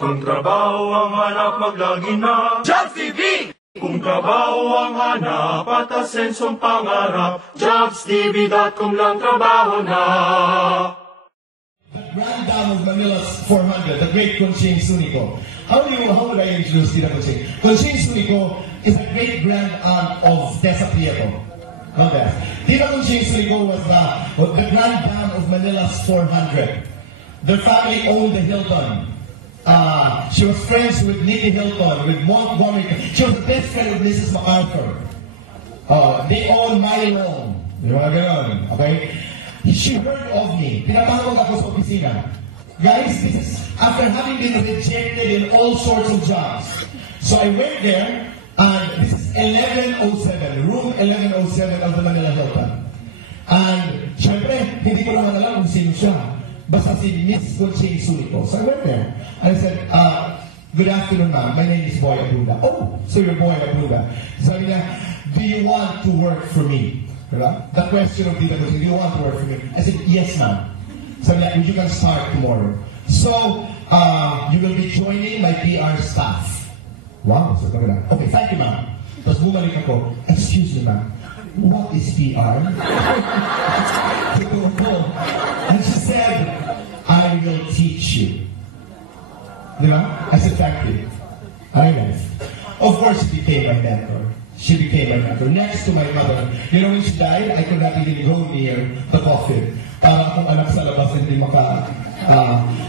Kung trabaho ang hanap, maglagi na Jobs TV! Kung trabaho ang hanap at asensong pangarap, JobsTV.com lang trabaho na. The granddam of Manila's 400, the great Conching Sunico. How would I introduce Tita Conching? Conching Sunico is a great grand aunt of Tessa Prieto. Not that. Tita Conching Sunico was the granddam of Manila's 400. Their family owned the Hilton. She was friends with Nikki Hilton, with Montgomery. She was the best friend of Mrs. MacArthur. They owned Mylon. Okay? She heard of me. Pinatawag ako sa opisina. Guys, this is after having been rejected in all sorts of jobs. So I went there, and this is 1107, room 1107 of the Manila Hilton. And syempre, hindi ko naman alam kung sino siya. Basta si Miss Conching Sunico. So I went there, and I said, good afternoon, ma'am. My name is Boy Abunda. Oh, so you're Boy Abunda. Sabi niya, do you want to work for me? Right? The question of Tita Conching, do you want to work for me? I said, yes, ma'am. Sabi niya, you can start tomorrow. So, you will be joining my PR staff. Wow, so okay, thank you, ma'am. Tapos bumalik ako, excuse me, ma'am. What is PR? And she said, I will teach you. I said, thank you. Very nice. Of course, she became my mentor. She became my mentor. Next to my mother. You know, when she died, I could not even go near the coffin. Para kung anak sa labas hindi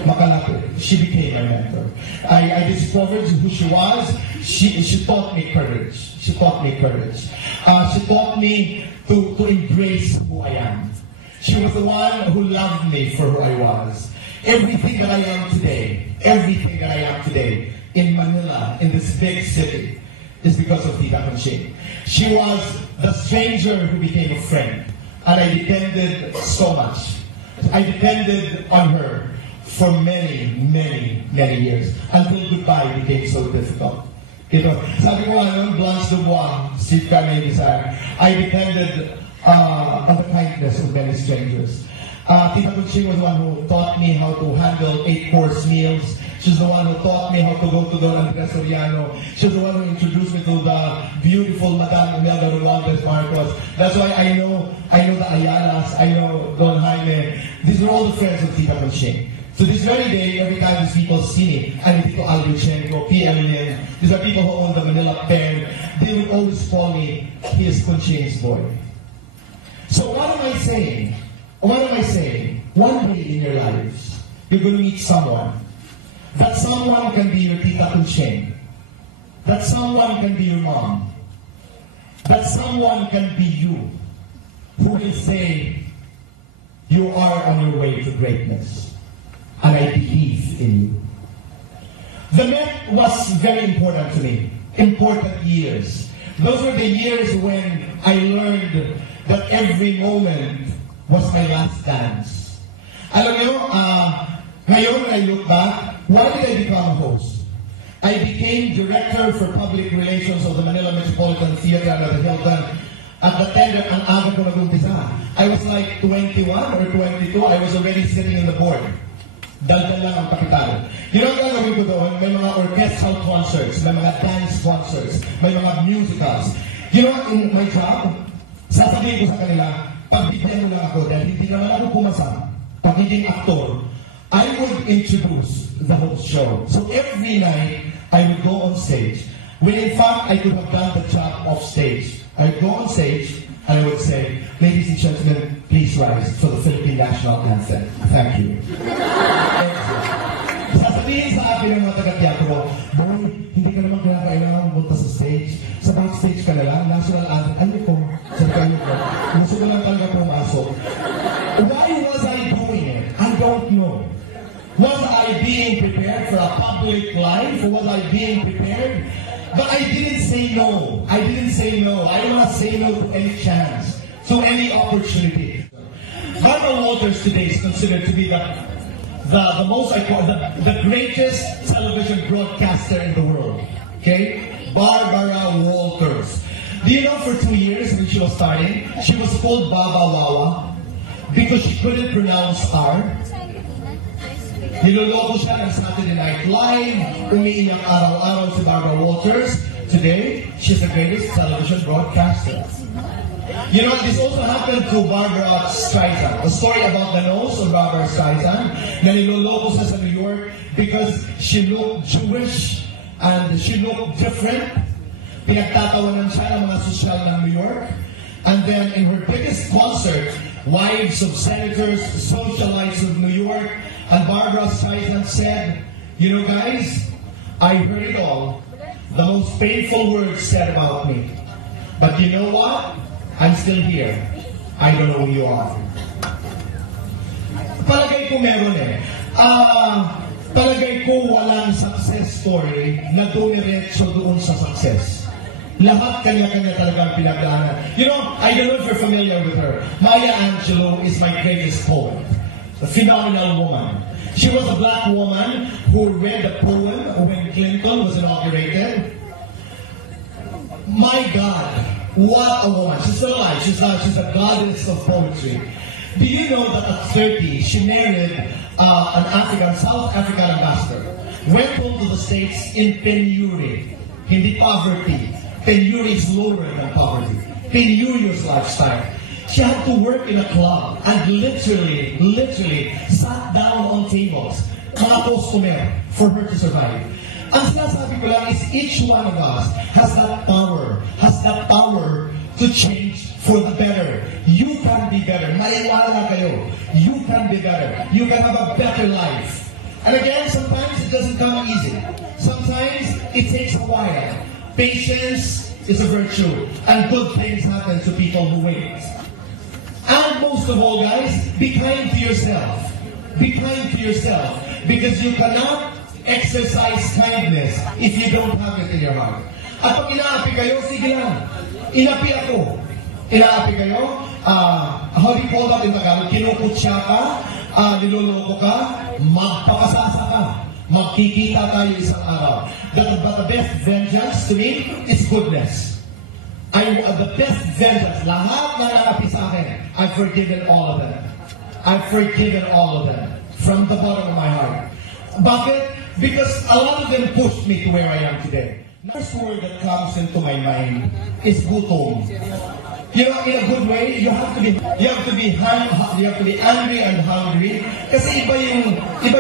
makalapit. She became my mentor. I discovered who she was. She taught me courage. She taught me courage. She taught me to embrace who I am. She was the one who loved me for who I was. Everything that I am today, in Manila, in this big city, is because of Tita Conching. She was the stranger who became a friend. And I depended so much. I depended on her for many, many, many years. Until goodbye became so difficult. You know, sabi ko nga, Blanche Dubois, Steve Carney Desire, I depended on the kindness of many strangers. Tita Conching was the one who taught me how to handle 8-course meals. She's the one who taught me how to go to Don Andres Soriano. She's the one who introduced me to the beautiful Madame Imelda Rolandes Marcos. That's why I know the Ayalas, I know Don Jaime. These are all the friends of Tita Conching. So this very day, every time these people see me, I'm Tito Albuchenko, P.M. Lin, these are people who own the Manila Pen, they would always call me, he is Conching's boy. So what am I saying? What am I saying? One day in your lives, you're going to meet someone. That someone can be your Tita Conching. That someone can be your mom. That someone can be you, who will say, you are on your way to greatness. And I believe in you. The Met was very important to me. Important years. Those were the years when I learned that every moment was my last dance. Alam niyo, ngayon when I look back, why did I become a host? I became Director for Public Relations of the Manila Metropolitan Theater at the Hilton. At the tender, ang aga ko nag-umpisa. I was like 21 or 22, I was already sitting in the board. Daldal lang ang kapital. You know what gagawin ko doon? May mga orchestral concerts, may mga dance concerts, may mga musicals. You know, in my job, sasabihin ko sa kanila, pagbigyan mo lang ako dahil hindi naman ako pumasa. Pagiging aktor, I would introduce the whole show. So every night, I would go on stage. When in fact, I could have done the job off stage. I would go on stage, and I would say, ladies and gentlemen, please rise for the Philippine National Anthem. Thank you. Sasabihin sa akin ng mga taga-teatro, boy, hindi ka naman kailangan pumunta sa stage. Sa backstage ka na lang, national anthem. Ano ko? Sabi ko, gusto ko lang talaga pumasok. Why was I doing it? I don't know. Was I being prepared for a public life? Or was I being prepared? But I didn't say no. I didn't say no. I don't want to say no to any chance, to any opportunity. Barbara Walters today is considered to be the greatest television broadcaster in the world. Okay? Barbara Walters. Do you know for 2 years when she was starting, she was called Baba Wawa because she couldn't pronounce R. Niloloko siya ng Saturday Night Live, umiiyak araw-araw si Barbara Walters. Today, she's the greatest television broadcaster. You know, this also happened to Barbara Streisand. A story about the nose of Barbara Streisand, na niloloko siya sa New York because she looked Jewish and she looked different. Pinagtatawanan siya ng mga sosyal ng New York. And then in her biggest concert, wives of senators, socialites of New York, and Barbara Streisand said, you know guys, I heard it all. The most painful words said about me. But you know what? I'm still here. I don't know who you are. Palagay ko meron eh. Palagay ko walang success story na dumiretso doon sa success. Lahat kanya-kanya talagang pinagdaanan. You know, I don't know if you're familiar with her. Maya Angelou is my greatest poet. A phenomenal woman. She was a black woman who read a poem when Clinton was inaugurated. My God, what a woman. She's still alive. She's a goddess of poetry. Do you know that at 30, she married an South African ambassador. Went home to the States in penury. Hindi poverty. Penury is lower than poverty. Penurious lifestyle. She had to work in a club and literally sat down on tables, mga customer, for her to survive. Ang sinasabi ko lang is each one of us has that power to change for the better. You can be better. Maiwala kayo. You can be better. You can have a better life. And again, sometimes it doesn't come easy. Sometimes it takes a while. Patience is a virtue, and good things happen to people who wait. And most of all, guys, be kind to yourself. Be kind to yourself. Because you cannot exercise kindness if you don't have it in your heart. At pag inaapi kayo, sige lang. Inapi ako. Inaapi kayo, how do you call that in Tagalog? Kinukutya ka, niloloko ka, magpakasasa ka. Magkikita tayo isang araw. But the best vengeance to me is goodness. The best vengeance, lahat na nalapi sa akin, I've forgiven all of them. I've forgiven all of them. From the bottom of my heart. Bakit? Because a lot of them pushed me to where I am today. The first word that comes into my mind is gutom. You know, in a good way, you have to be angry and hungry. Kasi iba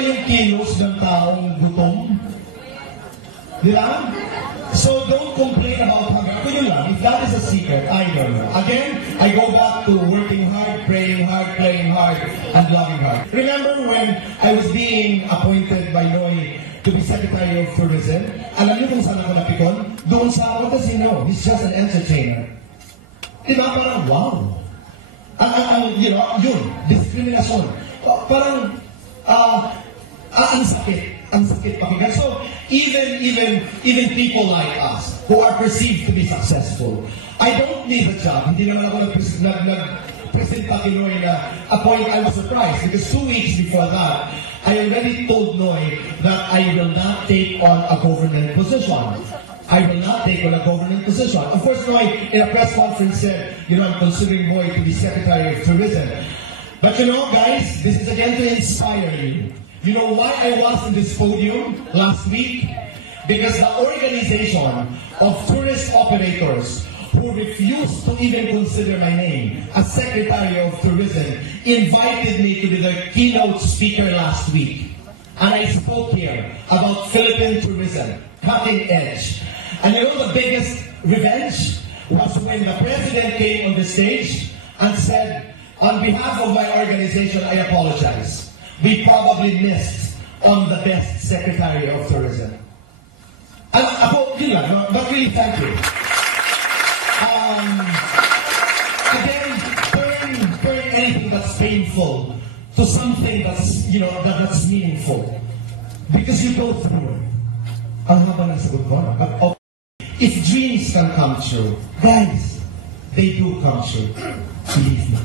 yung kilos ng taong gutom. Di ba? So don't complain about hunger. Ako yun lang. If that is a secret, I don't know. Again, I go back to working hard, praying hard, playing hard, and loving hard. Remember when I was being appointed by Noy to be Secretary of Tourism? Alam niyo kung saan ako napikon? Doon sa, what does he know? He's just an entertainer. Diba? Parang, wow. You know, yun, discrimination. Parang, ang sakit. Ang sakit pakinggan. So, even people like us, who are perceived to be successful, I don't need a job. Hindi naman ako nag-present pa kay Noy na a point I was surprised because 2 weeks before that, I already told Noy that I will not take on a government position. I will not take on a government position. Of course, Noy, in a press conference said, you know, I'm considering Boy to be Secretary of Tourism. But you know, guys, this is again to inspire you. You know why I was in this podium last week? Because the organization of tourist operators who refused to even consider my name as Secretary of Tourism invited me to be the keynote speaker last week. And I spoke here about Philippine tourism, cutting edge. And you know the biggest revenge was when the President came on the stage and said, on behalf of my organization, I apologize. We probably missed on the best Secretary of Tourism. And ako, yun lang, but really thank you. Again, turn anything that's painful to something that's, you know, that's meaningful. Because you go through it. Ang haba ng sagot ko, but okay. If dreams can come true, guys, they do come true. Believe me.